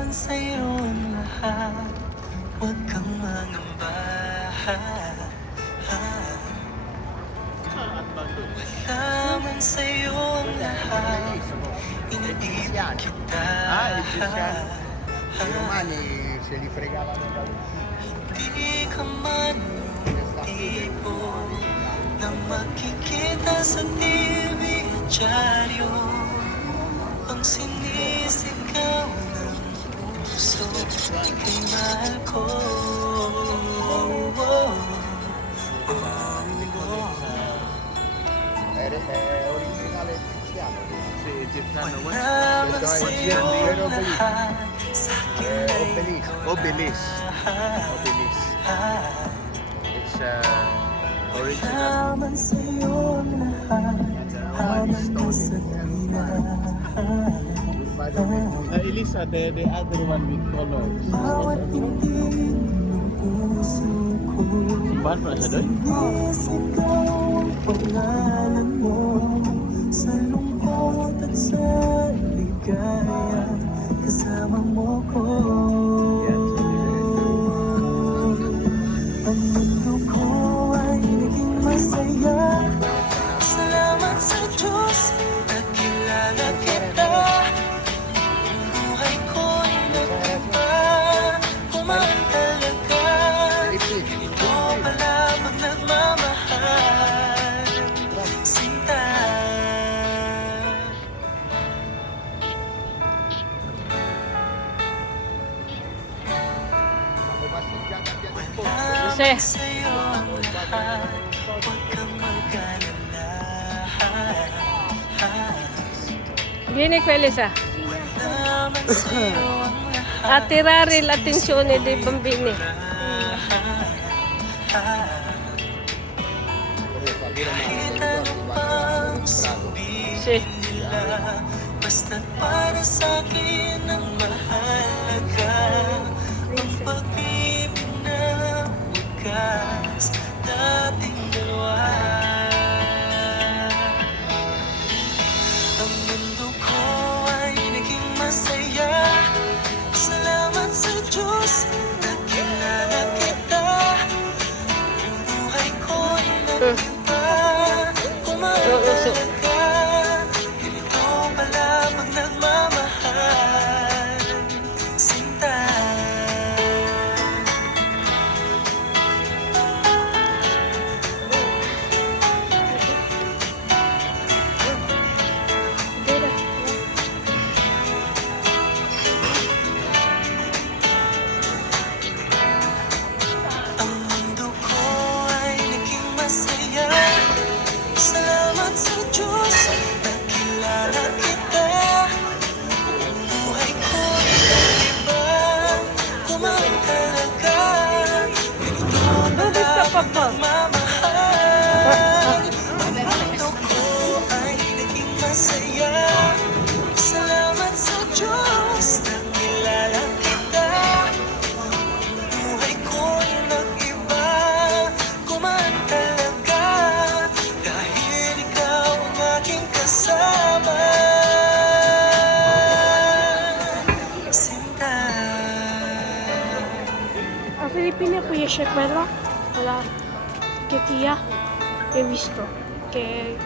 naman sa'yo ang lahat. Huwag kang mangamba. Wala man sa'yo ang lahat. Iniibig kita. I romani se li fregavano da Di ka man yung tipo na makikita sa TV at dyaryo. Ang sinisigaw ng puso, ika'y mahal ko. È originale egiziano. Sì, egiziano. Naman sa'yo lahat, sa'kin ay Obelisk. Obelisk. It's original. naman sa'yo lahat, habang nasa tuwina. Elisa, the other one with colors. Bawat tingin ng puso ko, Bahan pala siya doon? sinisigaw ang pangalan mo. Sa lungkot at sa ligaya, kasama mo ko. Ang mundo ko ay naging masaya. Salamat sa Diyos, nakilala kita. Ang buhay ko'y nag-iba. Kumaan talaga. Ito pala pag nagmamahal. Sinta. Wala man sa'yo ang lahat. Huwag kang mag-alala. Vieni qua Elisa. Wala man sa'yo ang lahat. Attirare l'attenzione dei bambini. Kahit ano pang sabihin Sì. nila, basta't para sa'kin ang mahalaga. Ang pag-ibig na wagas, dating dalawa. Ang mundo ko ay naging masaya. Salamat sa Diyos, nakilala kita. Ang buhay ko'y nag-iba. Kumaan talaga. Ganito pala pag nagmamahal. Sinta. Ang mundo ko ay naging masaya. Salamat sa Diyos, nakilala kita. Ang buhay ko'y nag-iba. Kumaan talaga. Ganito pala pag nagmamahal. Ang mundo ko ay naging masaya. Salamat sa Diyos, nakilala kita. Buhay ko'y nag-iba. Kumaan talaga. Dahil ikaw ang aking kasama. Sinta. A Filippine qui esce quello con la che tia che hai visto che